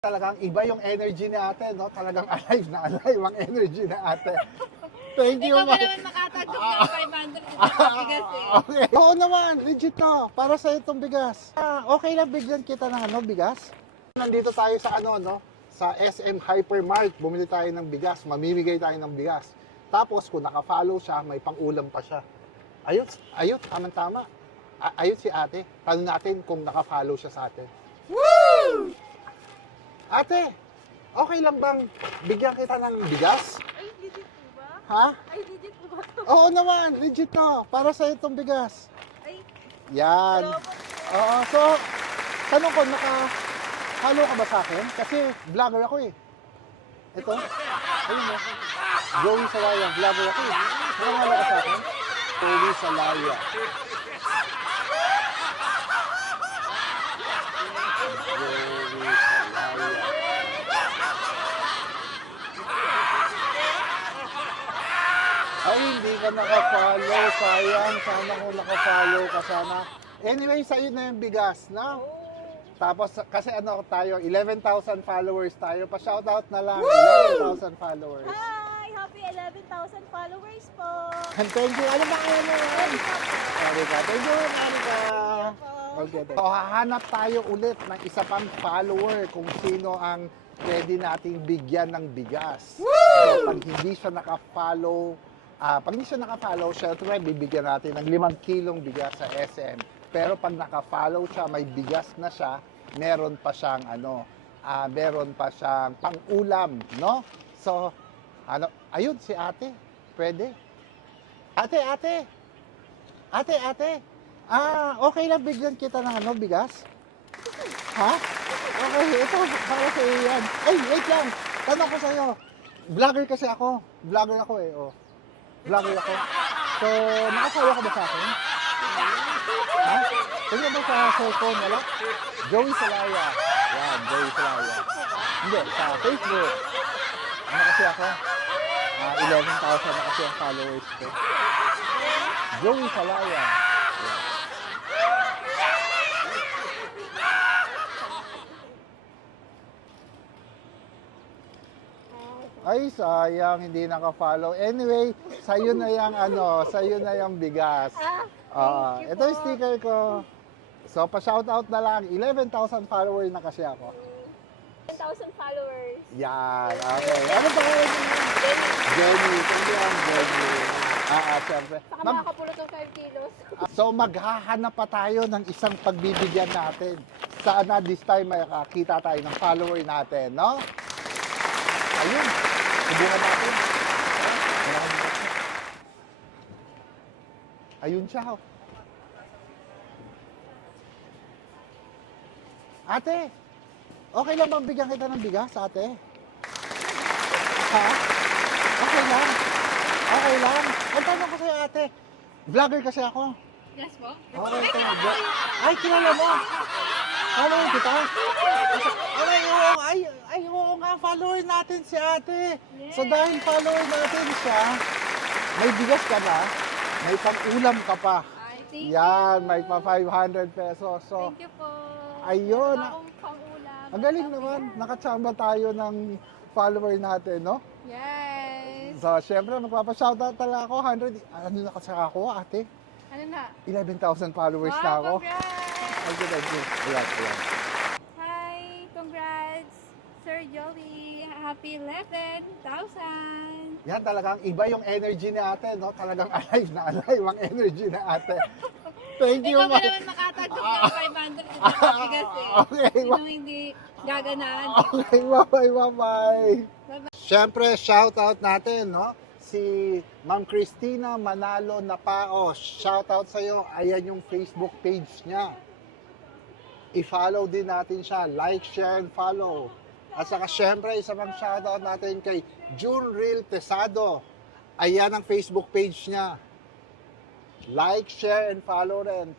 Talagang iba yung energy ni ate, no? Talagang alive na alive ang energy ni ate. Thank you, Ikaw ba ma'am. naman makatanggap ng 500 na bigas eh? Okay. Oo naman, legit to. Para sa itong bigas. Okay lang bigyan kita ng bigas. Nandito tayo sa no? Sa SM Hypermart. Bumili tayo ng bigas. Mamimigay tayo ng bigas. Tapos kung naka-follow siya, may pang-ulam pa siya. Ayun, tama-tama. Ayun si ate. Tanong natin kung naka-follow siya sa atin. Woo! Ate, okay lang bang bigyan kita ng bigas? Ay, legit po ba? Ha? Ay, legit po ba to? Oo naman, legit to. Para sa itong bigas. Ay, Yan. salamat po. Oo, so, tanong ko, naka-follow ka ba sa akin? Kasi vlogger ako eh. Ito, ayun mo. Joey Salaya, vlogger ako eh. Naka-follow ka sa akin? Joey Salaya. Ay, hindi ka naka-follow. Sayang. Sana kung naka-follow ka sana. Anyway, sa'yo na yung bigas, na? Tapos, kasi tayo, 11,000 followers tayo. Pa-shoutout na lang, 11,000 followers. Hi! Happy 11,000 followers po! And thank you. Ano ba kayo mo yan? Erika. Thank you, Erika. Okay. So, hahanap tayo ulit ng isa pang follower kung sino ang pwede nating bigyan ng bigas. So, pag hindi siya naka-follow, syempre, bibigyan natin ng 5 kilong bigas sa SM. Pero pag naka-follow siya, may bigas na siya, meron pa siyang meron pa siyang pang-ulam, no? So, ayun si ate. Pwede. Ate. Okay lang bigyan kita ng bigas? Ha? Okay, ito, para sa iyo yan. Ay, wait lang. Tanong ko sa'yo. Vlogger kasi ako. Vlogger ako eh, oh. Vlogger ako. So, nakasawa ka ba sa akin? Ha? Tingnan ba sa cellphone? Wala? Joey Salaya. Yan, Joey Salaya. Hindi, sa Facebook. Ano kasi ako? 11,000 na kasi ang followers ko. Joey Salaya. Yan. Ay, sayang, hindi naka-follow. Anyway, sa'yo na yung bigas. Thank you Ito yung sticker ko. So, pa-shoutout na lang. 11,000 followers na kasi ako. 10,000 followers. Yan, okay. Ano pa kayo? Jenny. Thank you, Jenny. Siyempre. Saka Ma'am, makakapulot ng 5 kilos. so, maghahanap pa tayo ng isang pagbibigyan natin. Sana this time makakita tayo ng follower natin, no? Ayun. Subukan natin. Ayun siya. Ate, okay lang bang bigyan kita ng bigas, ate? Ha? Okay lang. Okay lang. Ang tanong ko sa'yo, ate. Vlogger kasi ako. Yes po? Okay, ito. Ay, kilala mo. Follower kita. Oo nga, follower natin si ate. So dahil follower natin siya, may bigas ka na, may pang-ulam ka pa. Ay, thank you. Yan, may pa 500 pesos. So, Thank you po. ayun. Wala akong pang-ulam. Ang galing naman, nakachamba tayo ng follower natin, no? Yes. So, syempre, magpapa-shoutout talaga ako. 100, ano na kasi ako, ate? Ano na? 11,000 followers na ako. Congrats! Thank you. Ayan. Hi! Congrats! Sir Joey! Happy 11,000! Yan, talagang iba yung energy ni ate, no? Talagang alive na alive ang energy ni ate. Thank you, Ikaw ba ma'am. naman makatanggap ng 500 na bigas eh? Okay, Sino hindi gaganaan? Okay, bye-bye. Siyempre, shoutout natin, no? Si Ma'am Christina Manalo Napao. Shoutout sa'yo. Ayan yung Facebook page niya. I-follow din natin siya. Like, share, and follow. At saka siyempre, isa pang shoutout natin kay Junril Tesado. Ayan ang Facebook page niya. Like, share, and follow rin.